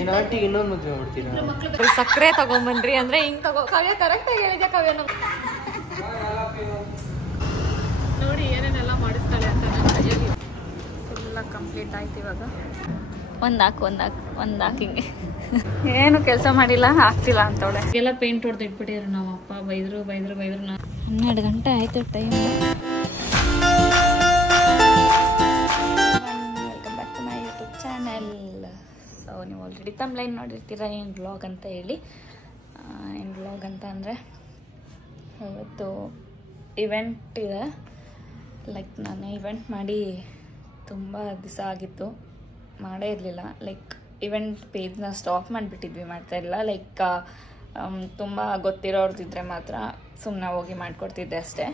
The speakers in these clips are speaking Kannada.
ಏನು ಆಂಟಿಗೆ ಇನ್ನೊಂದು ಮದುವೆ ಮಾಡ್ತೀರಾ? ಸಕ್ಕರೆ ತಗೊಂಬನ್ರಿ ಅಂದ್ರೆ ಹಿಂಗ್ ತಗೋ. ಕಾವ್ಯ ಕರೆಕ್ಟ್ ಆಗಿ ಹೇಳಿದ್ಯಾ ಕಾವ್ಯ. ನೋಡಿ ಏನೇನೆಲ್ಲ ಮಾಡಿಸ್ತಾಳೆ ಅಂತ. ನನ್ನ ಕೈಯಲ್ಲಿ ಫುಲ್ಲ ಕಂಪ್ಲೀಟ್ ಆಯ್ತು. ಇವಾಗ ಒಂದಾಕ್ ಹಿಂಗೆ ಏನು ಕೆಲಸ ಮಾಡಿಲ್ಲ, ಆಗ್ತಿಲ್ಲ ಅಂತವಳೆ. ಎಲ್ಲ ಪೇಂಟ್ ಹೊಡೆದು ಇಟ್ಬಿಟ್ಟಿದ್ರು. ನಾವು ಅಪ್ಪ ಬೈದ್ರು. 12 ಗಂಟೆ ಆಯ್ತು time. Welcome back to my YouTube channel. So ನೀವು ಆಲ್ರೆಡಿ ತಮ್ಲೈನ್ ನೋಡಿರ್ತೀರ ಏನು ವ್ಲಾಗ್ ಅಂತ ಹೇಳಿ. ಏನು ವ್ಲಾಗ್ ಅಂತ ಅಂದರೆ ಇವತ್ತು ಇವೆಂಟ್ ಇದೆ. ಲೈಕ್ ನಾನು ಇವೆಂಟ್ ಮಾಡಿ ತುಂಬ ದಿವಸ ಆಗಿತ್ತು, ಮಾಡೇ ಇರಲಿಲ್ಲ. ಲೈಕ್ ಇವೆಂಟ್ ಪೇಜ್ನ ಸ್ಟಾಪ್ ಮಾಡಿಬಿಟ್ಟಿದ್ವಿ, ಮಾಡ್ತಾಯಿಲ್ಲ. ಲೈಕ್ ತುಂಬ ಗೊತ್ತಿರೋರ್ದಿದ್ರೆ ಮಾತ್ರ ಸುಮ್ಮನೆ ಹೋಗಿ ಮಾಡಿಕೊಡ್ತಿದ್ದೆ ಅಷ್ಟೇ.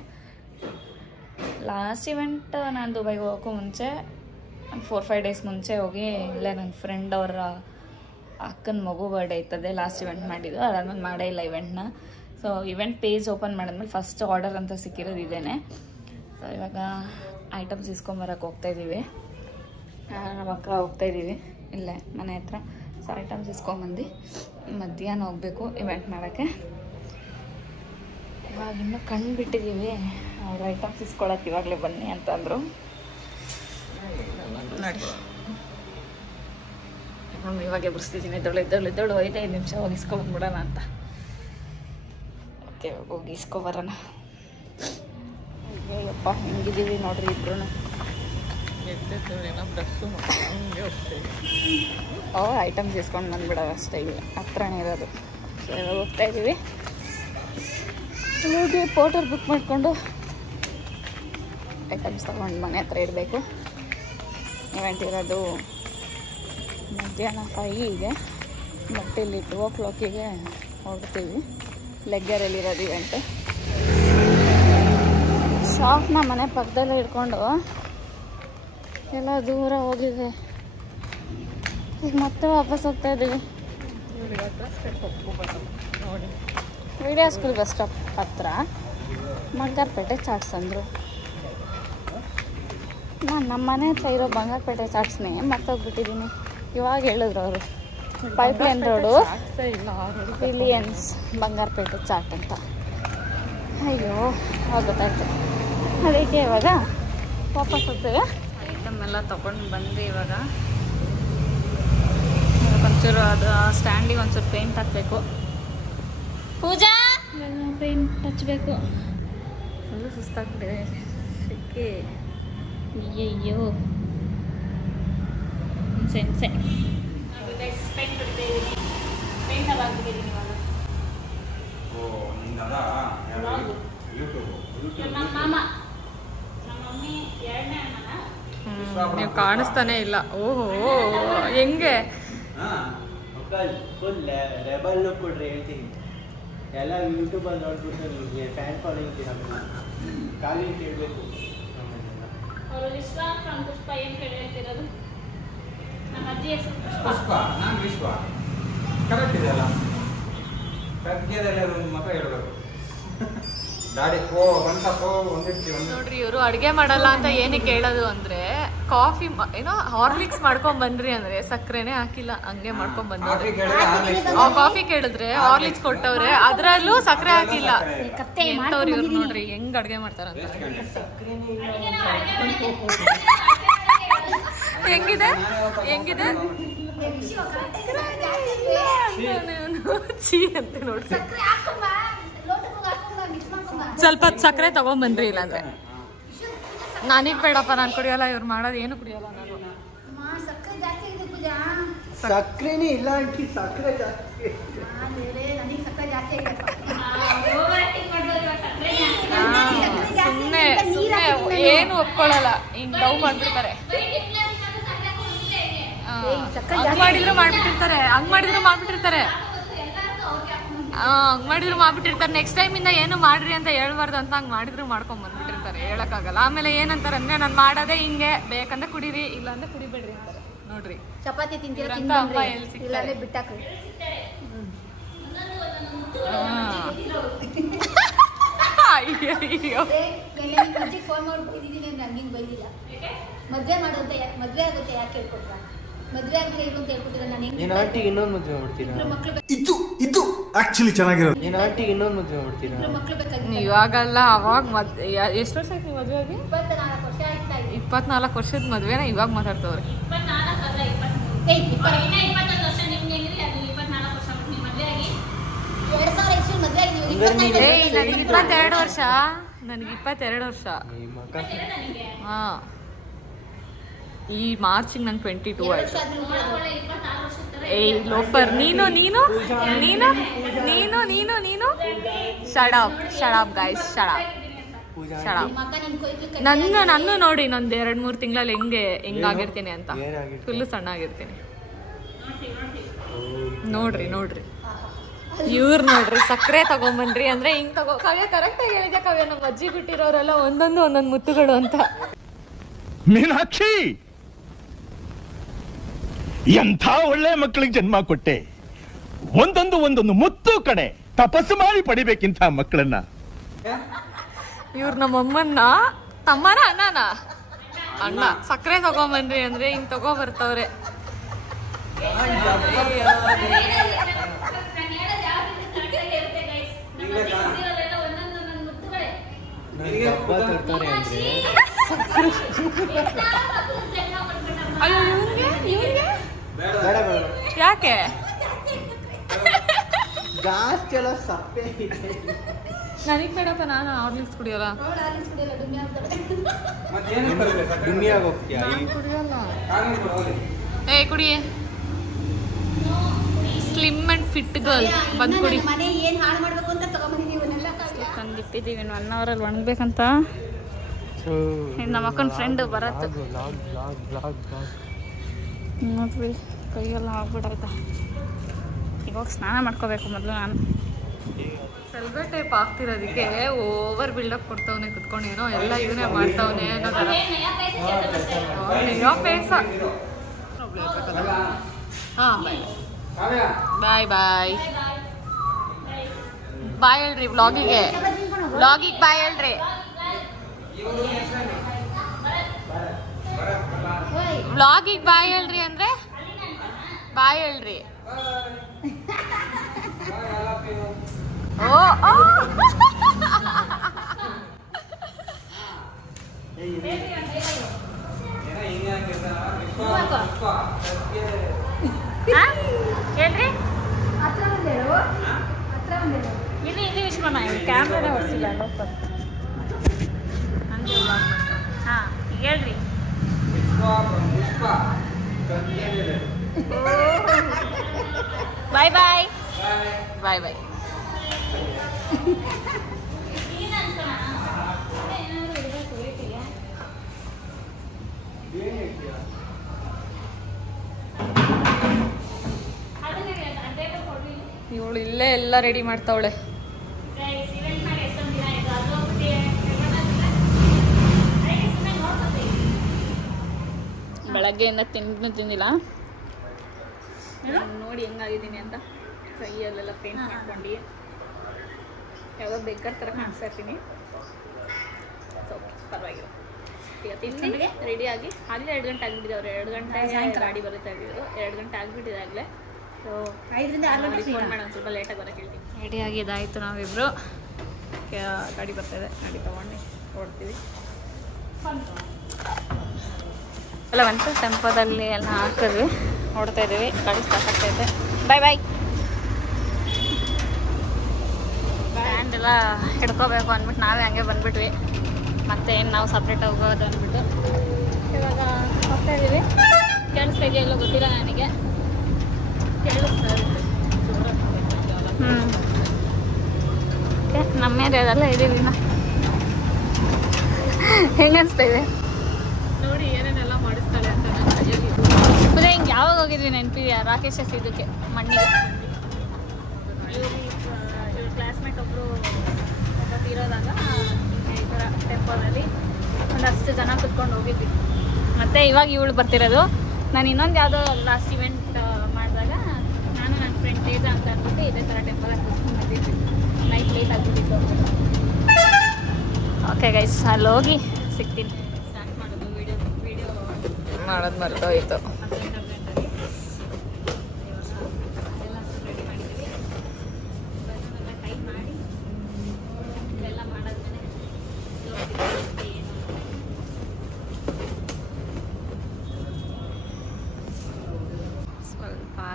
ಲಾಸ್ಟ್ ಇವೆಂಟ್ ನಾನು ದುಬೈಗೆ ಹೋಗೋಕ್ಕೂ ಮುಂಚೆ 4-5 ಡೇಸ್ ಮುಂಚೆ ಹೋಗಿ ಇಲ್ಲೇ ನನ್ನ ಫ್ರೆಂಡ್ ಅವರ ಅಕ್ಕನ ಮಗು ಬರ್ಡೇ ಇರ್ತದೆ ಲಾಸ್ಟ್ ಇವೆಂಟ್ ಮಾಡಿದ್ದು. ಅದಾದ್ಮೇಲೆ ಮಾಡೇ ಇಲ್ಲ ಇವೆಂಟ್ನ. ಸೊ ಇವೆಂಟ್ ಪೇಜ್ ಓಪನ್ ಮಾಡಿದ್ಮೇಲೆ ಫಸ್ಟ್ ಆರ್ಡರ್ ಅಂತ ಸಿಕ್ಕಿರೋದು ಇದೇನೆ. ಸೊ ಇವಾಗ ಐಟಮ್ಸ್ ಇಸ್ಕೊಂಬರಕ್ಕೆ ಹೋಗ್ತಾಯಿದ್ದೀವಿ. ನಮ್ಮ ಅಕ್ಕ ಹೋಗ್ತಾಯಿದ್ದೀವಿ ಇಲ್ಲೇ ಮನೆ ಹತ್ರ. ಸೊ ಐಟಮ್ಸ್ ಇಸ್ಕೊಂಬಂದು ಮಧ್ಯಾಹ್ನ ಹೋಗಬೇಕು ಇವೆಂಟ್ ಮಾಡೋಕ್ಕೆ. ಇವಾಗ ಇನ್ನೂ ಕಣ್ಣು ಬಿಟ್ಟಿದ್ದೀವಿ. ಅವ್ರು ಐಟಮ್ಸ್ ಇಸ್ಕೊಳಕ್ಕೆ ಇವಾಗಲೇ ಬನ್ನಿ ಅಂತಂದರು. ನೋಡಿ ಇವಾಗೆ ಬಿಡಿಸ್ತಿದ್ದೀನಿ. ಎದ್ದಳು 5 ನಿಮಿಷ ಹೋಗಿ ಇಸ್ಕೊಂಡ್ಬಿಡೋಣ ಅಂತ. ಓಕೆ ಹೋಗಿ ಇಸ್ಕೊಬರೋಣ. ಅಯ್ಯಪ್ಪ ಹೆಂಗಿದ್ದೀವಿ ನೋಡ್ರಿ ಇಬ್ರು. ಐಟಮ್ಸ್ ಇಸ್ಕೊಂಡು ಬಂದ್ಬಿಡೋದು ಅಷ್ಟೇ. ಇಲ್ಲ ಹತ್ರನೇ ಇರೋದು. ಹೋಗ್ತಾಯಿದ್ದೀವಿ. ಹೋಗಿ ಪೋರ್ಟರ್ ಬುಕ್ ಮಾಡಿಕೊಂಡು ಐಟಮ್ಸ್ ತಗೊಂಡು ಮನೆ ಹತ್ರ ಇಡಬೇಕು. ಇವೆಂಟ್ ಇರೋದು ಮಧ್ಯಾಹ್ನ 5ಗೆ, ಬಟ್ ಇಲ್ಲಿ 2 o'clockಗೆ ಹೋಗ್ತೀವಿ. ಲೆಗ್ಗರಲ್ಲಿರೋದು ಇವೆಂಟ್. ಶಾಪ್ನ ಮನೆ ಪಕ್ಕದಲ್ಲೇ ಇಟ್ಕೊಂಡು ಎಲ್ಲ ದೂರ ಹೋಗಿದೆ. ಈಗ ಮತ್ತೆ ವಾಪಸ್ ಹೋಗ್ತಾ ಇದ್ದೀವಿ. ವಿಡಿಯೋ ಸ್ಕೂಲ್ ಬಸ್ ಸ್ಟಾಪ್ ಹತ್ರ ಬಂಗಾರಪೇಟೆ ಚಾಟ್ಸ್ ಅಂದರು. ನಾನು ನಮ್ಮ ಮನೆ ಹತ್ರ ಇರೋ ಬಂಗಾರಪೇಟೆ ಚಾಟ್ಸ್ನೇ ಮರ್ತೋಗ್ಬಿಟ್ಟಿದ್ದೀನಿ. ಇವಾಗ ಹೇಳಿದ್ರು ಅವರು pipeline road Reliance Bangarapete chaat ಅಂತ. ಅಯ್ಯೋ ಗೊತ್ತಾಯ್ತು. ಅದಕ್ಕೆ ಇವಾಗ ವಾಪಸ್ ಹೋಗ್ತೇವೆ. ಐಟಮ್ ಎಲ್ಲ ತೊಗೊಂಡು ಬಂದು ಇವಾಗ ಒಂಚೂರು ಅದು ಸ್ಟ್ಯಾಂಡಿಗೆ ಒಂಚೂರು ಪೇಂಟ್ ಹಾಕಬೇಕು. ಪೂಜಾ ಪೇಂಟ್ ಹಚ್ಚಬೇಕು. ಫುಲ್ಲು ಸುಸ್ತಾಗ್ಬಿಟ್ಟಿದೆ. ಸಿಕ್ಕಿ ಅಯ್ಯಯ್ಯೋ ಹಿಂಸೆ. ಪೇಂಟ್ ಹೊಡಿತಾಯಿದ್ದೀನಿ. ಪೇಂಟಲ್ಲಿ ಹಾಕ್ಬಿಟ್ಟಿದ್ದೀನಿ ಇವಾಗ. ನಮ್ಮ ಮಾಮ ನಮ್ಮ ಮಮ್ಮಿ 2ನೇ ಅಣ್ಣನ. ನೀವು ಕಾಣಿಸ್ತಾನೆ ಇಲ್ಲ. ಓಹೋ ಹೆಂಗೆ ಫುಲ್ ರೆಬಲ್ ಕೊಡ್ರಿ ಹೇಳ್ತೀನಿ. ಎಲ್ಲ ಯೂಟ್ಯೂಬಲ್ಲಿ ನೋಡ್ಬಿಟ್ಟು ನಿಮಗೆ ಫ್ಯಾನ್ ಫಾಲೋಯಿಂಗ್ ಖಾಲಿ ಕೇಳಬೇಕು. ಅವರು ವಿಶ್ವ ಫ್ರಮ್ ಪುಷ್ಪ ಏನು ಹೇಳ್ತಿರೋದು? ನಮ್ಮ ಅಜ್ಜಿ ಹೆಸರು ಪುಷ್ಪ. ನಾನು ವಿಶ್ವ. ಕರೆಕ್ಟ್ ಇದೆಯಲ್ಲ. ಕರ್ಗೆದೆಲ್ಲ ಒಂದು ಮಾತ್ರ ಹೇಳ್ಬೇಕು. ನೋಡ್ರಿ ಇವರು ಅಡುಗೆ ಮಾಡಲ್ಲ ಅಂತ ಏನಕ್ಕೆ ಹೇಳೋದು ಅಂದ್ರೆ ಕಾಫಿ ಏನೋ ಹಾರ್ಲಿಕ್ಸ್ ಮಾಡ್ಕೊಂಡ್ ಬಂದ್ರಿ ಅಂದ್ರೆ ಸಕ್ಕರೆನೇ ಹಾಕಿಲ್ಲ, ಹಂಗೆ ಮಾಡ್ಕೊಂಡ್ ಬಂದವ್ರೆ. ಕಾಫಿ ಕೇಳಿದ್ರೆ ಹಾರ್ಲಿಕ್ಸ್ ಕೊಟ್ಟವ್ರೆ, ಅದ್ರಲ್ಲೂ ಸಕ್ಕರೆ ಹಾಕಿಲ್ಲ. ಎಂತವ್ರು ಇವ್ರು ನೋಡ್ರಿ ಹೆಂಗ್ ಅಡ್ಗೆ ಮಾಡ್ತಾರಂತ. ಹೆಂಗಿದೆ ಹೆಂಗಿದೆ ಚೀ ಅಂತ ನೋಡ್ರಿ. ಸ್ವಲ್ಪ ಸಕ್ಕರೆ ತಗೊಂಡ್ಬಂದ್ರಿ, ಇಲ್ಲಾಂದ್ರೆ ನಾನೀಗ ಬೇಡಪ್ಪ, ನಾನು ಕುಡಿಯಲ್ಲ. ಇವ್ರು ಮಾಡೋದು ಏನು ಕುಡಿಯಲ್ಲ ನಾನು. ಸಕ್ಕರೆನೇ ಇಲ್ಲ ಆಂಟಿ, ಸಕ್ಕರೆ ಜಾಸ್ತಿ. ಸುಮ್ಮನೆ ಏನು ಒಪ್ಕೊಳ್ಳಲ್ಲ, ಹಿಂಗ್ ಡೌ ಮಾಡ್ಬಿಡ್ತಾರೆ. ಹಂಗ್ ಮಾಡಿದ್ರು ಮಾಡ್ಬಿಟ್ಟಿರ್ತಾರೆ, ಹಂಗ್ ಮಾಡಿದ್ರು ಮಾಡ್ಬಿಟ್ಟಿರ್ತಾರೆ. ನೆಕ್ಸ್ಟ್ ಟೈಮ್ ಇಂದ ಏನು ಮಾಡ್ರಿ ಅಂತ ಹೇಳ್ಬಾರ್ದು ಅಂತ ಹಂಗ್ ಮಾಡಿದ್ರು ಮಾಡ್ಕೊಂಡ್ ಬಂದ್ಬಿಟ್ಟಿರ್ತಾರೆ. ಹೇಳಕ್ಕಾಗಲ್ಲ. ಆಮೇಲೆ ಏನಂತಾರೆ ಅಂದ್ರೆ ನಾನು ಮಾಡೋದೇ ಹಿಂಗೆ, ಬೇಕಂದ್ರೆ ಕುಡೀರಿ ಇಲ್ಲಾಂದ್ರೆ ಕುಡಿಬೇಡ್ರಿ ಅಂತಾರೆ. ನೋಡ್ರಿ ಚಪಾತಿ ತಿಂತೀರಾ ಇಲ್ಲಾಂದ್ರೆ ಬಿಟ್ಟಾಕ್ರಿ. ಅಯ್ಯೋ ಫೋನ್ ಮಾಡ್ಬಿಟ್ಟಿದ್ದೀನಿ, ಹಂಗಿಂಗ್ ಬೈದಿಲ್ಲ. ಮದ್ವೆ ಆಗುತ್ತೆ ಯಾಕೆ ಹೇಳ್ಕೊಟ್ರ? ಮದುವೆ ಆಗಿದ್ರೆ ಇರು ಅಂತ ಹೇಳ್ಕೊಟ್ಟಿದ್ದೆ ನಾನು. ಏನು ಆಂಟಿಗೆ ಇನ್ನೊಂದು ಮದುವೆ ಮಾಡ್ತೀರಾ? ಇದು ಆಕ್ಚುಲಿ ಚೆನ್ನಾಗಿರೋದು. ಏನು ಆಂಟಿಗೆ ಇನ್ನೊಂದು ಮದುವೆ ಮಾಡ್ತೀರಾ? ಮಕ್ಕಳು ಬೇಕಾಗಿತ್ತು. ಇವಾಗಲ್ಲ ಅವಾಗ ಎಷ್ಟು ವರ್ಷ ಆಯ್ತು ಮದುವೆ ಆಗಿ? 24 ವರ್ಷ ಆಯ್ತಾ. 24 ವರ್ಷದ ಮದುವೆನ ಇವಾಗ ಮಾತಾಡ್ತವ್ರೆ. 24 ಅಲ್ಲ 23. 21 ವರ್ಷ ನಿಮ್ಗೆ ಏನಿದೆ ಅದು 24 ವರ್ಷ ನಿಮ್ಮ ಮದುವೆ ಆಗಿ 2000 ಮದುವೆ ಆಗಿ ನೀವು 25 ನನಗೆ 22 ವರ್ಷ. ನನಗೆ 22 ವರ್ಷ. ಹಾ ಈ ಮಾರ್ಚಿಗೆ ನಂಗೆ 22 ಆಯ್ತು. ಏಯ್ ಲೋಫರ್ ನೀನು ನೀನು ನೀನು ನೀನು ನೀನು ನೀನು ಶಡಪ್ ಗೈಸ್ ಶಡಪ್. ನನ್ನ ನೋಡಿ ಇನ್ನೊಂದು 2-3 ತಿಂಗಳಲ್ಲಿ ಹೆಂಗಾಗಿರ್ತೀನಿ ಅಂತ. ಫುಲ್ಲು ಸಣ್ಣ ಆಗಿರ್ತೀನಿ. ನೋಡ್ರಿ ಇವ್ರು ನೋಡ್ರಿ ಸಕ್ಕರೆ ತಗೊಂಬನ್ರಿ ಅಂದ್ರೆ ಹಿಂಗ್ ಕವ್ಯ ಕರೆಕ್ಟಾಗಿ ಹೇಳಿದೆ. ಕವ್ಯ ನಮ್ಮ ಅಜ್ಜಿ ಬಿಟ್ಟಿರೋರೆಲ್ಲ ಒಂದೊಂದು ಮುತ್ತುಗಳು ಅಂತ. ಮೀನಾಕ್ಷಿ ಎಂಥ ಒಳ್ಳೆ ಮಕ್ಕಳಿಗೆ ಜನ್ಮ ಕೊಟ್ಟೆ. ಒಂದೊಂದು ಮುತ್ತು ಕಡೆ ತಪಸ್ಸು ಮಾಡಿ ಪಡಿಬೇಕಿಂತ ಮಕ್ಕಳನ್ನ. ಇವ್ರು ನಮ್ಮಮ್ಮನ್ನ ತಮ್ಮನ ಅಣ್ಣ ಸಕ್ಕರೆ ತಗೊಂಬನ್ರಿ ಅಂದ್ರೆ ಹಿಂಗ್ ತಗೋ ಬರ್ತವ್ರೆ. ಅಯ್ಯೋ ಇವ್ರಿಗೆ ಯಾಕೆ ಜಾಸ್ತಿ ಎಲ್ಲ ಸಪ್ಪೆ ಇದೆ. ನನಗೆ ಬೇಡಪ್ಪ, ನಾನು ಹಾರ್ಲಿಕ್ಸ್ ಕುಡಿಯೋಲ್ಲ. ದುನಿಯಾಗ ಹೋಗ್ತೀಯಾ? ಕುಡಿಯೋಲ್ಲ. ಏ ಕುಡಿ. ಸ್ಲಿಮ್ ಅಂಡ್ ಫಿಟ್ ಗರ್ಲ್ ಬಂದು ಕುಡಿ. ಮನೆ ಏನು ಹಾಳು ಮಾಡಬೇಕು ಅಂತ ತಗೊಂಡ್ಬಂದಿದ್ದೀವಿ ಇವನ್ನೆಲ್ಲ. ತಂದಿಟ್ಟಿದ್ದೀವಿ 1 ಅವರಲ್ಲಿ ಒಣಗ್ಬೇಕಂತ. ನಮ್ಮ ಅಕ್ಕನ ಫ್ರೆಂಡ್ ಬರತ್ತೆ ನೋಡ್ರಿ. ಕೈಯೆಲ್ಲ ಆಗ್ಬಿಡಾಯ್ತಾ. ಇವಾಗ ಸ್ನಾನ ಮಾಡ್ಕೋಬೇಕು ಮೊದಲು. ನಾನು ಸೆಲ್ವೆ ಟೈಪ್ ಆಗ್ತಿರೋದಕ್ಕೆ ಓವರ್ ಬಿಲ್ಡಪ್ ಕೊಡ್ತವನೆ ಕುತ್ಕೊಂಡೇನೋ ಎಲ್ಲ ಇವನೇ ಮಾಡ್ತವನೆ ಅನ್ನೋ ಥರ. ಪೈಸ. ಹಾಂ ಬಾಯ್ ಬಾಯ್ ಬಾಯ್ ಹೇಳ್ರಿ. ವ್ಲಾಗಿಗೆ ಬಾಯ್ ಹೇಳ್ರಿ. ವ್ಲಾಗಿಗೆ ಬಾಯ್ ಹೇಳ್ರಿ ಅಂದ್ರೆ ಬಾಯ್ ಹೇಳ್ರಿ. ಓ ಹೇಳ್ರಿ. ಹತ್ರ ಬಂದೇಳು. ಇಲ್ಲಿ ವಿಶ್ವನ ಕ್ಯಾಮ್ರಾನೇ ಹೊಡ್ಸಿಲ್ಲ. ಹಾಂ ಹೇಳ್ರಿ. ಬಾಯ್ ಬಾಯ್ ಬಾಯ್ ಬಾಯ್. ಇವಳು ಇಲ್ಲೇ ಎಲ್ಲ ರೆಡಿ ಮಾಡ್ತಾವಳೆ. ಬೆಳಗ್ಗೆಯಿಂದ ತಿಂದಿಲ್ಲ. ನೋಡಿ ಹೆಂಗಾಗಿದ್ದೀನಿ ಅಂತ. ಕೈಯಲ್ಲೆಲ್ಲ ಪೇಂಟ್ ಮಾಡ್ಕೊಂಡು ಯಾವುದೋ ಬೆಕ್ಕರ್ ಥರ ಕಾಣಿಸ್ತಾ ಇರ್ತೀನಿ. ಓಕೆ ಪರವಾಗಿಲ್ಲ. ಈಗ ತಿಂದು ರೆಡಿಯಾಗಿ ಆಗಲೇ 2 ಗಂಟೆ ಆಗಿಬಿಟ್ಟಿದೆ. ಅವ್ರು 2 ಗಂಟೆ ಗಾಡಿ ಬರುತ್ತಾ ಇದ್ದಿದ್ರು. 2 ಗಂಟೆ ಆಗಿಬಿಟ್ಟಿದೆ ಆಗಲೇ. ಸೊ 5ರಿಂದ 6 ಗಂಟೆ ಫೋನ್ ಮಾಡೋಣ, ಸ್ವಲ್ಪ ಲೇಟಾಗಿ ಬರೋಕ್ಕೆ ಹೇಳ್ತೀನಿ. ರೆಡಿಯಾಗಿ ಇದಾಯಿತು ನಾವಿಬ್ಬರು. ಗಾಡಿ ಬರ್ತಾಯಿದೆ, ಗಾಡಿ ತೊಗೊಂಡು ಓಡ್ತೀವಿ. ಎಲ್ಲ ಬಂತು. ಟೆಂಪೋದಲ್ಲಿ ಎಲ್ಲ ಹಾಕಿದ್ವಿ, ಓಡ್ತಾ ಇದ್ದೀವಿ. ಗಾಡಿ ಸ್ಟಾರ್ಟ್ ಆಗ್ತಾಯಿದೆ. ಬಾಯ್ ಬಾಯ್. ಸ್ಟ್ಯಾಂಡ್ ಎಲ್ಲ ಹಿಡ್ಕೋಬೇಕು ಅಂದ್ಬಿಟ್ಟು ನಾವೇ ಹಂಗೆ ಬಂದುಬಿಟ್ವಿ. ಮತ್ತೆ ಏನು ನಾವು ಸಪ್ರೇಟ್ ಹೋಗೋದು ಅಂದ್ಬಿಟ್ಟು ಇವಾಗ ಹೋಗ್ತಾ ಇದ್ದೀವಿ. ಕೇಳಿಸ್ತಾ ಇದೆಯಲ್ಲ ಗೊತ್ತಿಲ್ಲ ನನಗೆ. ಕೇಳಿಸ್ತಾ ಇರುತ್ತೆ. ನಮ್ಮ ಏರಿಯಾದೆಲ್ಲ ಇದೀವಿ. ಹೆಂಗೆ ಅನಿಸ್ತಾ ಇದೆ ನೋಡಿ ಏನೇನೆಲ್ಲ ಮಾಡಿಸ್ತಾಳೆ ಅಂತ. ಮತ್ತೆ ಹಿಂಗೆ ಯಾವಾಗ ಹೋಗಿದ್ವಿ ನೆನಪಿದೆಯಾ? ರಾಕೇಶ್ ಇದಕ್ಕೆ ಮಣ್ಣಿಗೆ. ಇವ್ರ ಕ್ಲಾಸ್ಮೇಟ್ ಒಬ್ಬರು ಇರೋದಾಗ ಈ ಥರ ಟೆಂಪೋದಲ್ಲಿ ಒಂದಷ್ಟು ಜನ ಕುತ್ಕೊಂಡು ಹೋಗಿದ್ವಿ. ಮತ್ತು ಇವಾಗ ಇವಳು ಬರ್ತಿರೋದು. ನಾನು ಇನ್ನೊಂದು ಯಾವುದೋ ಲಾಸ್ಟ್ ಇವೆಂಟ್ ಮಾಡಿದಾಗ ನಾನು ನನ್ನ ಫ್ರೆಂಡ್ ತೇಜ ಅಂತ ಅಂದ್ಬಿಟ್ಟು ಇದೇ ಥರ ಟೆಂಪೋದಾಗ ಕುತ್ಕೊಂಡು ಬಂದಿದ್ವಿ. ನೈಟ್ ಲೇಟ್ ಆಗಿಬಿಟ್ಟಿತ್ತು. ಓಕೆ ಗೈಸ್, ಅಲ್ಲಿ ಹೋಗಿ ಸಿಗ್ತೀನಿ. ಸ್ಟಾರ್ಟ್ ಮಾಡೋದು ವಿಡಿಯೋ ಮಾಡೋದು ಮರೆದೋಯ್ತು.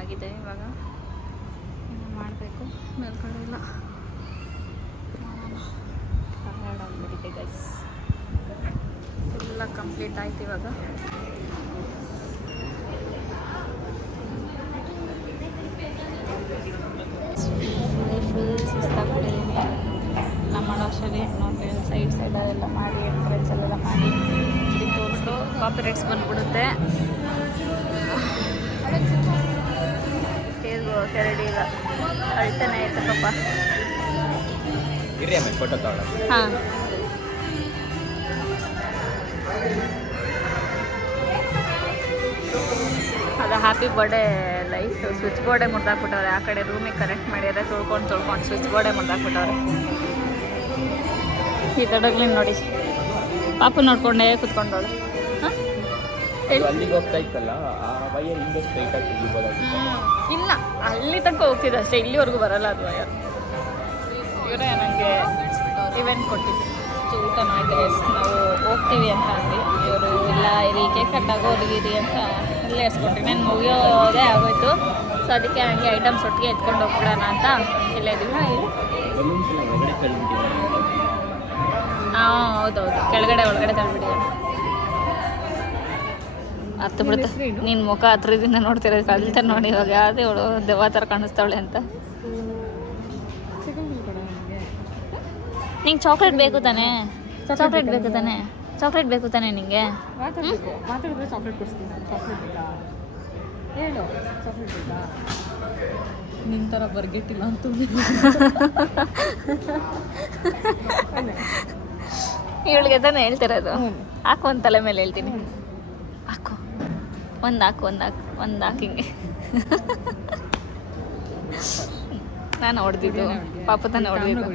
ಆಗಿದೆ. ಇವಾಗ ಮಾಡಬೇಕು, ಮೇಲ್ಗಡೆ ಇಲ್ಲ. ಟಯರ್ಡ್ ಆಗಿಬಿಟ್ಟಿದೆ ಗೈಸ್. ಎಲ್ಲ ಕಂಪ್ಲೀಟ್ ಆಯ್ತು ಇವಾಗ. ಫುಲ್ ಸುಸ್ತಾಗ್ಬಿಟ್ಟಿದ್ದೀನಿ. ಎಲ್ಲ ಮಾಡೋ ಅಷ್ಟೇ ನೋಡಿ ಸೈಡೆಲ್ಲ ಮಾಡಿ ಎಂಟ್ರೆನ್ಸಲ್ಲೆಲ್ಲ ಮಾಡಿ ತೋರಿಸು ಕಾಪಿರೈಟ್ಸ್ ಬಂದ್ಬಿಡುತ್ತೆ. ಕೇರ್ಗೋಕೆ ರೆಡಿ ಇಲ್ಲ, ಅಳ್ತಾನೆ ಆಯ್ತಕ್ಕಪ್ಪ. ಫೋಟೋ ತಗೊಳ್ಳ. ಹಾಂ, ಅದು ಹ್ಯಾಪಿ ಬರ್ಡೇ ಲೈಟ್ ಸ್ವಿಚ್ ಬೋರ್ಡೇ ಮುರಿದಾಕ್ಬಿಟ್ಟವ್ರೆ. ಆ ಕಡೆ ರೂಮಿಗೆ ಕನೆಕ್ಟ್ ಮಾಡಿದ್ರೆ ತೊಳ್ಕೊಂಡು ಸ್ವಿಚ್ ಬೋರ್ಡೇ ಮುರಿದಾಕ್ಬಿಟ್ಟವ್ರೆ. ಈ ದೊಡ್ಡಗ್ಲಿನ ನೋಡಿ ಪಾಪು ನೋಡ್ಕೊಂಡೇ ಕುತ್ಕೊಂಡವಳು. ಅಲ್ಲಿಗೆ ಹೋಗ್ತಾ ಇತ್ತಲ್ಲ, ಆ ವೈಯರ್ ಹಿಂದೆ ಸ್ಟ್ರೈಟ್ ಆಗಿ ತೆಗಿಬೋದಾಗಿತ್ತು. ಇಲ್ಲ, ಅಲ್ಲಿ ತನಕ ಹೋಗ್ತಿದ್ದೆ ಅಷ್ಟೇ, ಇಲ್ಲಿವರೆಗೂ ಬರಲ್ಲ ಅದು ವೈಯರ್. ಇವರೇ ನನಗೆ ಇವೆಂಟ್ ಕೊಟ್ಟಿದ್ದು. ಊಟ ಮಾಡಿದ್ರೆ ನಾವು ಹೋಗ್ತೀವಿ ಅಂತ ಅಂದ್ವಿ. ಇವರು ಇಲ್ಲ ಇರಿ ಕೇಕ್ ಕಟ್ಟಾಗೋರಿಗಿರಿ ಅಂತ ಇಲ್ಲೇ ಎಸ್ಕೊಟ್ರಿ. ನಾನು ಮುಗಿಯೋದೇ ಆಗೋಯ್ತು. ಸೊ ಅದಕ್ಕೆ ಹಂಗೆ ಐಟಮ್ಸ್ ಒಟ್ಟಿಗೆ ಎತ್ಕೊಂಡು ಹೋಗ್ಬಿಡೋಣ ಅಂತ ಇಲ್ಲೇ ಇದ್ದೀವಿ. ಹಾಂ ಹೌದೌದು, ಒಳಗಡೆ ತಳ್ಬಿಟ್ಟಿದ್ದಾರೆ. ಹತ್ತು ಬಿಡುತ್ತೆ. ನಿನ್ನ ಮುಖ ಹತ್ರದಿಂದ ನೋಡ್ತಿರೋದು ಕಲಿತ ನೋಡಿ. ಇವಾಗ ಯಾವುದೇ ಅವಳು ದೆವ್ವ ಥರ ಕಾಣಿಸ್ತಾವಳೆ ಅಂತ. ನಿಂಗೆ ಚಾಕ್ಲೇಟ್ ಬೇಕು ತಾನೆ? ಚಾಕ್ಲೇಟ್ ಬೇಕು ತಾನೆ? ಚಾಕ್ಲೇಟ್ ಬೇಕು ತಾನೆ ನಿಂಗೆ? ಮಾತಾಡಿದ್ರೆ ಚಾಕ್ಲೇಟ್ ಕೊಡಿಸ್ತೀನಿ. ಚಾಕ್ಲೇಟ್ ಬೇಕಾ ಹೇಳು? ಚಾಕ್ಲೇಟ್ ಬೇಕಾ? ನಿನ್ನ ಥರ ಬರ್ಗೆಟ್ಟಿಲ್ಲ ಅಂತ ಇವಳಿಗೆ ತಾನೆ ಹೇಳ್ತಿರೋದು. ಹಾಕು ಒಂದು ತಲೆ ಮೇಲೆ ಹೇಳ್ತೀನಿ. ಹಾಕು ಒಂದು ಹಾಕಿಂಗೆ. ನಾನು ಹೊಡೆದಿದ್ದು ಪಾಪ ತಾನೆ ಹೊಡೆದಿದ್ದು.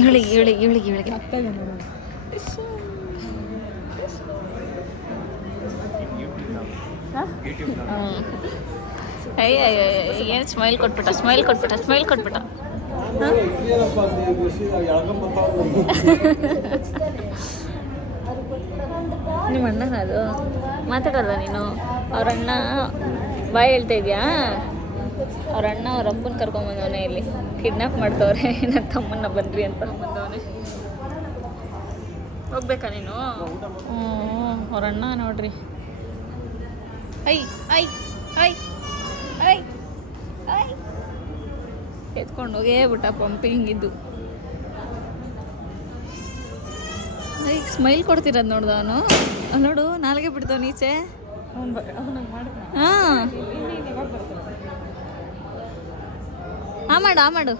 ಇವಳಿಗೆ ಏನು ಸ್ಮೈಲ್ ಕೊಟ್ಬಿಟ್ಟ. ನಿಮ್ಮ ಅಣ್ಣನ ಅದು ಮಾತಾಡಲ್ಲ ನೀನು? ಅವ್ರಣ್ಣ ಬಾಯ್ ಹೇಳ್ತಾ ಇದೆಯಾ? ಅವ್ರಣ್ಣ ಅವ್ರ ಅಪ್ಪನ ಕರ್ಕೊಂಬಂದವನೇ ಇಲ್ಲಿ ಕಿಡ್ನಾಪ್ ಮಾಡ್ತವ್ರೆ ನನ್ನ ತಮ್ಮನ್ನ ಬನ್ರಿ ಅಂತ ಬಂದವನೇ. ಹೋಗ್ಬೇಕಾ ನೀನು? ಅವ್ರಣ್ಣ ನೋಡ್ರಿ. ಎತ್ಕೊಂಡು ಹೋಗೇ ಬಿಟ್ಟ ಪಂಪಿಂಗಿದ್ದು. ಸ್ಮೈಲ್ ಕೊಡ್ತಿರೋದು ನೋಡ್ದ ಅವನು. ನೋಡು ನಾಲ್ಗೆ ಬಿಡ್ತಾವ ನೀಚೆ. ಮಾಡು.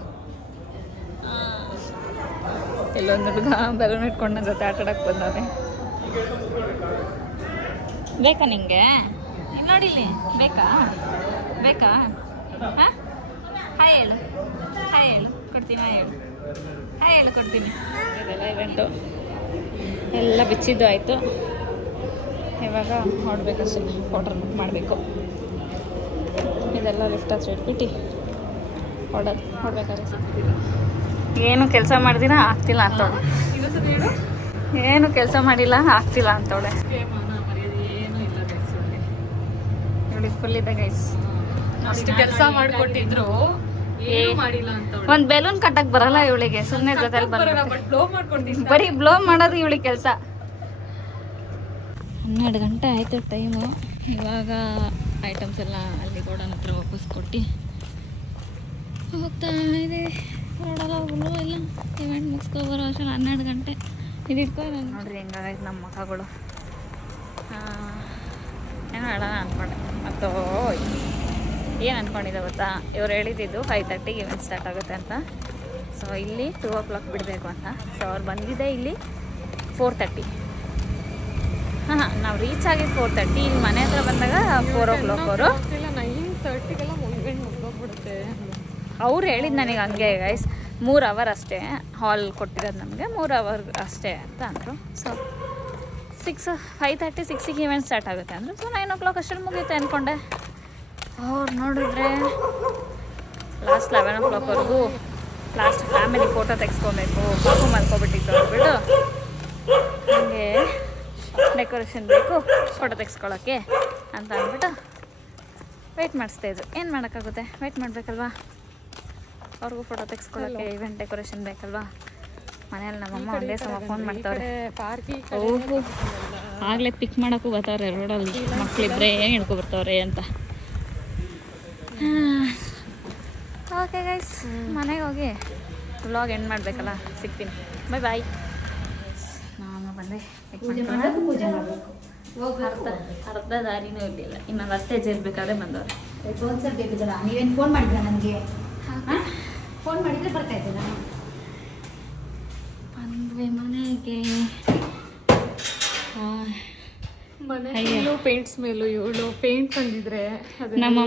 ಎಲ್ಲೊಂದು ಹುಡುಗ ಬೆಲೂನ್ ಇಟ್ಕೊಂಡು ನನ್ನ ಜೊತೆ ಆಟ ಆಡಕ್ಕೆ ಬಂದವನೆ. ಬೇಕಾ ನಿಂಗೆ? ನೋಡಿಲಿ ಬೇಕಾ? ಹಾಯ್ ಹೇಳು ಕೊಡ್ತೀನಿ. ಕೊಡ್ತೀನಿ. ಇದೆಲ್ಲ ಇವೆಂಟು ಎಲ್ಲ ಬಿಚ್ಚಿದ್ದು ಆಯಿತು. ಇವಾಗ ಹೊರಡ್ಬೇಕಷ್ಟೇ, ವಾಟರ್ ಬುಕ್ ಮಾಡಬೇಕು. ಇದೆಲ್ಲ ಲಿಫ್ಟ್ ಹತ್ರ ಇಟ್ಬಿಟ್ಟು ಹೊರಡ್ಬೇಕಾದ್ರೆ ಸಿಗ್ತೀನಿ. ಏನು ಕೆಲಸ ಮಾಡ್ದಿರ ಆಗ್ತಿಲ್ಲ ಅಂತವಳೆ. ಏನು ಕೆಲಸ ಮಾಡಿಲ್ಲ ಆಗ್ತಿಲ್ಲ ಅಂತವಳೆ. ಇವಳಿಗೆ ಫುಲ್ ಇದೆ ಗೈಸ್. ಅಷ್ಟು ಕೆಲಸ ಮಾಡಿಕೊಟ್ಟಿದ್ರು ಮಾಡಿಲ್ಲ ಅಂತ. ಒಂದು ಬೆಲೂನ್ ಕಟ್ಟಕ್ಕೆ ಬರಲ್ಲ ಇವಳಿಗೆ. ಸುಮ್ಮನೆ ಜೊತೆ ಬರೀ ಬ್ಲೋ ಮಾಡೋದು ಇವಳಿಗೆ ಕೆಲಸ. 12 ಗಂಟೆ ಆಯಿತು ಟೈಮು. ಇವಾಗ ಐಟಮ್ಸ್ ಎಲ್ಲ ಅಲ್ಲಿ ಗೋಡನ್ ಹತ್ರ ವಾಪಸ್ ಕೊಟ್ಟು ಹೋಗ್ತಾ ಇದೆ. ನೋಡಲ್ಲ ಹುಲ್ಲು ಇಲ್ಲ. ಇವೆಂಟ್ ಮುಗಿಸ್ಕೊಬರೋ ಅಷ್ಟೇ 12 ಗಂಟೆ. ಇದು ಇಟ್ಕೊಂಡು ನೋಡ್ರಿ ಹೆಂಗಾಗೈತೆ ನಮ್ಮ ಮಕ್ಕಳು. ಏನೋ ಹೇಳೋಣ ಅಂದ್ಕೊಂಡೆ ಮತ್ತು ಏನು ಅಂದ್ಕೊಂಡಿದ್ದೆ ಗೊತ್ತಾ? ಇವ್ರು ಹೇಳಿದ್ದು 5:30ಗೆ ಇವೆಂಟ್ ಸ್ಟಾರ್ಟ್ ಆಗುತ್ತೆ ಅಂತ. ಸೊ ಇಲ್ಲಿ 2 o'clock ಬಿಡಬೇಕು ಅಂತ. ಸೊ ಅವ್ರು ಬಂದಿದ್ದೆ ಇಲ್ಲಿ 4:30. ನಾವು ರೀಚ್ ಆಗಿ 4:30. ಇಲ್ಲಿ ಮನೆ ಹತ್ರ ಬಂದಾಗ 4 o'clock. ಅವರು 9:30ಗೆಲ್ಲ ಮುಗಿದೋಗ್ಬಿಡುತ್ತೆ. ಅವ್ರು ಹೇಳಿದ್ದು ನನಗೆ ಹಂಗೆ ಗೈಸ್, 3 hour ಅಷ್ಟೇ ಹಾಲ್ ಕೊಟ್ಟಿರೋದು ನಮಗೆ, 3 hour ಅಷ್ಟೇ ಅಂತ ಅಂದರು. ಸೊ 5:30 6ಗೆ ಇವೆಂಟ್ ಸ್ಟಾರ್ಟ್ ಆಗುತ್ತೆ ಅಂದರು. ಸೊ 9 o'clock ಅಷ್ಟರಲ್ಲಿ ಮುಗಿಯುತ್ತೆ ಅಂದ್ಕೊಂಡೆ. ಅವ್ರು ನೋಡಿದ್ರೆ ಲಾಸ್ಟ್ 11 o'clockವರೆಗೂ ಲಾಸ್ಟ್ ಫ್ಯಾಮಿಲಿ ಫೋಟೋ ತೆಗೆಸ್ಕೊಬೇಕು, ಪಾಪು ಮಲ್ಕೊಬಿಟ್ಟಿದ್ದು ಅಂದ್ಬಿಟ್ಟು ಹಾಗೆ ಡೆಕೋರೇಷನ್ ಬೇಕು ಫೋಟೋ ತೆಗೆಸ್ಕೊಳ್ಳೋಕ್ಕೆ ಅಂತ ಅಂದ್ಬಿಟ್ಟು ವೆಯ್ಟ್ ಮಾಡಿಸ್ತಾಯಿದ್ರು. ಏನು ಮಾಡೋಕ್ಕಾಗುತ್ತೆ, ವೆಯ್ಟ್ ಮಾಡಬೇಕಲ್ವಾ, ಅವ್ರಿಗೂ ಫೋಟೋ ತೆಗೆಸ್ಕೊಳ್ಳೋಕ್ಕೆ ಇವೆಂಟ್ ಡೆಕೋರೇಷನ್ ಬೇಕಲ್ವಾ. ಮನೇಲಿ ನಮ್ಮಮ್ಮ ಒಂದೇ ಸಮ ಫೋನ್ ಮಾಡ್ತಾವ್ರೆ. ಓಹೋ, ಆಗಲೇ ಪಿಕ್ ಮಾಡೋಕ್ಕೂ ಬರ್ತಾವ್ರೆ ರೋಡಲ್ಲಿ, ಮಕ್ಕಳಿದ್ರೆ ಏನು ಹಿಡ್ಕೊಬರ್ತಾವ್ರೆ ಅಂತ. ಓಕೆ ಗೈಸ್, ಮನೆಗೆ ಹೋಗಿ ವ್ಲಾಗ್ ಎಂಡ್ ಮಾಡಬೇಕಲ್ಲ, ಸಿಗ್ತೀನಿ, ಬಾಯ್ ಬಾಯ್. ನಾನು ಬಂದೆ ಪೂಜೆ ಮಾಡಬೇಕು. ಅರ್ಧ ದಾರಿನೂ ಇರಲಿಲ್ಲ, ಇನ್ನು ರಸ್ತೆ ಸೇರ್ಬೇಕಾದ್ರೆ ಬಂದವ್ರೆ. ಸ್ಪಾನ್ಸರ್ ಬೇಕಿದ್ದಲ್ಲ, ನೀವೇನು ಫೋನ್ ಮಾಡಿದ್ರಾ ನನಗೆ? ಫೋನ್ ಮಾಡಿದರೆ ಬರ್ತಾ ಇದ್ದೆ ನಾನು. ಬಂದ್ವಿ ಮನೆಗೆ. ಮನೆಯಲ್ಲೂ ಪೇಂಟ್ಸ್ ಮೇಲೂ ಇವಳು ಪೇಂಟ್ ತಂದಿದ್ರೆ ನಮ್ಮ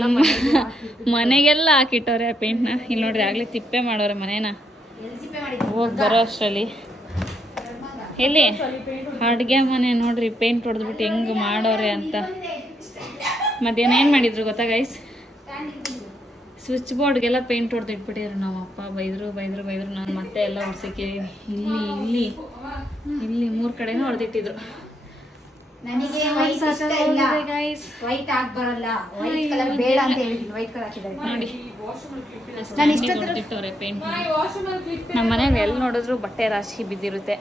ಮನೆಗೆಲ್ಲ ಹಾಕಿಟ್ಟವ್ರೆ ಆ ಪೇಂಟ್ನ. ಇಲ್ಲಿ ನೋಡ್ರಿ, ಆಗ್ಲೇ ತಿಪ್ಪೆ ಮಾಡೋರೆ ಮನೇನ. ಹೋಗಿ ಬರೋ ಅಷ್ಟರಲ್ಲಿ ಎಲ್ಲಿ ಅಡುಗೆ ಮನೆ ನೋಡ್ರಿ, ಪೇಂಟ್ ಹೊಡೆದ್ಬಿಟ್ಟು ಹೆಂಗೆ ಮಾಡೋರೆ ಅಂತ. ಮಧ್ಯಾಹ್ನ ಏನು ಮಾಡಿದ್ರು ಗೊತ್ತಾ ಗೈಸ್, ಸ್ವಿಚ್ ಬೋರ್ಡ್ಗೆಲ್ಲ ಪೇಂಟ್ ಹೊಡೆದು ಇಟ್ಬಿಟ್ಟಿದ್ರು. ನಮ್ಮ ಅಪ್ಪ ಬೈದರು. ನಾನು ಮತ್ತೆ ಎಲ್ಲ ಹೊಡ್ಸಕ್ಕೆ ಇಲ್ಲಿ 3 ಕಡೆನೂ ಹೊಡೆದಿಟ್ಟಿದ್ರು. ನನಗೆ ವೈಟ್ ಇಷ್ಟ ಇಲ್ಲ, ವೈಟ್ ಆಗಿ ಬರಲ್ಲ, ವೈಟ್ ಕಲರ್ ಬೇಡ ಅಂತ ಹೇಳಿದ್ರು, ವೈಟ್ ಕಲರ್ ಹಾಕಿದ್ದಾರೆ ನೋಡಿ. ನಾನು ಇಷ್ಟ ಹೊಡೆದಿಟ್ಟವ್ರೆ ಪೇಂಟ್. ನಮ್ಮ ಮನೆಗೆ ಎಲ್ಲಿ ನೋಡಿದ್ರು ಬಟ್ಟೆ ರಾಶಿ ಬಿದ್ದಿರುತ್ತೆ.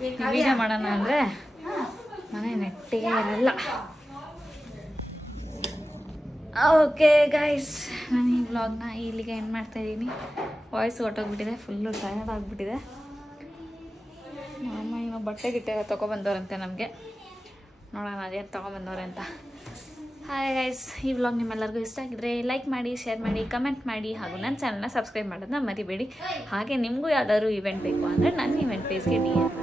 ವಿಡಿಯೋ ಮಾಡೋಣ ಅಂದರೆ ಮನೆ ನೆಟ್ಟಿಗೆ ಇರಲ್ಲ. ಓಕೆ ಗೈಸ್, ನಾನು ಈ ವ್ಲಾಗ್ನ ಇಲ್ಲಿಗೆ ಎಂಡ್ ಮಾಡ್ತಾಯಿದ್ದೀನಿ. ವಾಯ್ಸ್ ಹೊಟ್ಟೋಗ್ಬಿಟ್ಟಿದೆ, ಫುಲ್ಲು ಟಯರ್ಡ್ ಆಗಿಬಿಟ್ಟಿದೆ. ಅಮ್ಮ ಏನೋ ಬಟ್ಟೆ ಗಿಟ್ಟೆ ತೊಗೊಬಂದವ್ರಂತೆ ನಮಗೆ, ನೋಡೋಣ ಅದೇನು ತೊಗೊಬಂದವ್ರೆ ಅಂತ. ಹಾಯ್ ಗೈಸ್, ಈ ವ್ಲಾಗ್ ನಿಮ್ಮೆಲ್ಲರಿಗೂ ಇಷ್ಟ ಆಗಿದ್ರೆ ಲೈಕ್ ಮಾಡಿ, ಶೇರ್ ಮಾಡಿ, ಕಮೆಂಟ್ ಮಾಡಿ, ಹಾಗೂ ನನ್ನ ಚಾನಲ್ನ ಸಬ್ಸ್ಕ್ರೈಬ್ ಮಾಡೋದನ್ನ ಮರಿಬೇಡಿ. ಹಾಗೆ ನಿಮಗೂ ಯಾವ್ದಾದ್ರು ಇವೆಂಟ್ ಬೇಕು ಅಂದರೆ ನನ್ನ ಇವೆಂಟ್ ಪೇಜ್ಗೆ DM